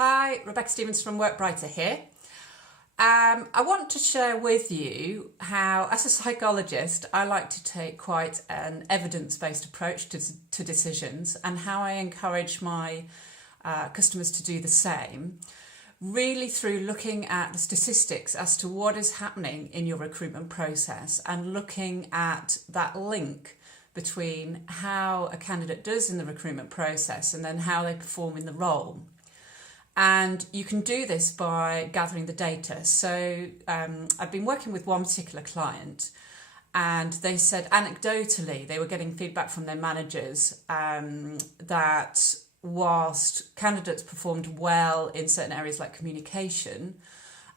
Hi, Rebecca Stevens from Workbrighter here. I want to share with you how, as a psychologist, I like to take quite an evidence-based approach to decisions, and how I encourage my customers to do the same, really through looking at the statistics as to what is happening in your recruitment process and looking at that link between how a candidate does in the recruitment process and then how they perform in the role. And you can do this by gathering the data. So I've been working with one particular client, and they said anecdotally they were getting feedback from their managers that whilst candidates performed well in certain areas like communication,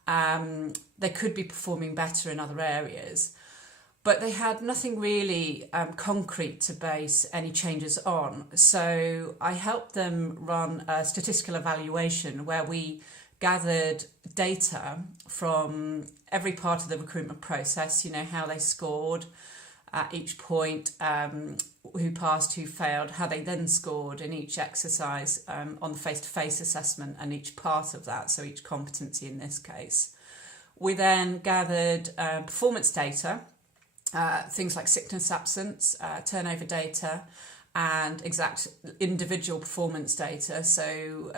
they could be performing better in other areas. But they had nothing really concrete to base any changes on. So I helped them run a statistical evaluation where we gathered data from every part of the recruitment process, how they scored at each point, who passed, who failed, how they then scored in each exercise on the face-to-face assessment and each part of that, so each competency in this case. We then gathered performance data, things like sickness absence, turnover data, and exact individual performance data. So,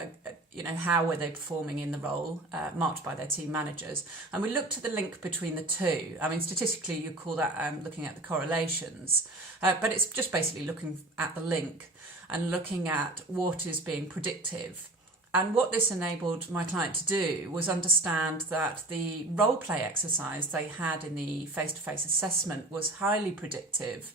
how were they performing in the role, marked by their team managers. And we looked at the link between the two. I mean, statistically, you call that looking at the correlations, but it's just basically looking at the link and looking at what is being predictive. And what this enabled my client to do was understand that the role play exercise they had in the face-to-face assessment was highly predictive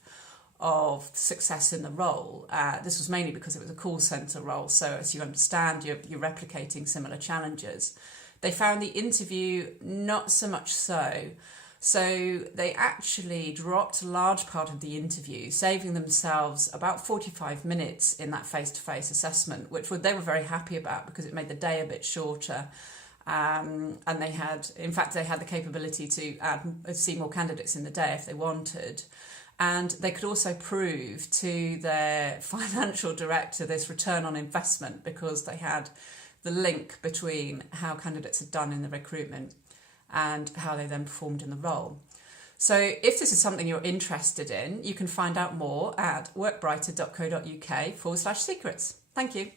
of success in the role. This was mainly because it was a call centre role, so as you understand, you're replicating similar challenges. They found the interview not so much so. So they actually dropped a large part of the interview, saving themselves about 45 minutes in that face-to-face assessment, which they were very happy about because it made the day a bit shorter. And they had the capability to see more candidates in the day if they wanted. And they could also prove to their financial director this return on investment because they had the link between how candidates had done in the recruitment and how they then performed in the role. So if this is something you're interested in, you can find out more at workbrighter.co.uk/secrets. Thank you.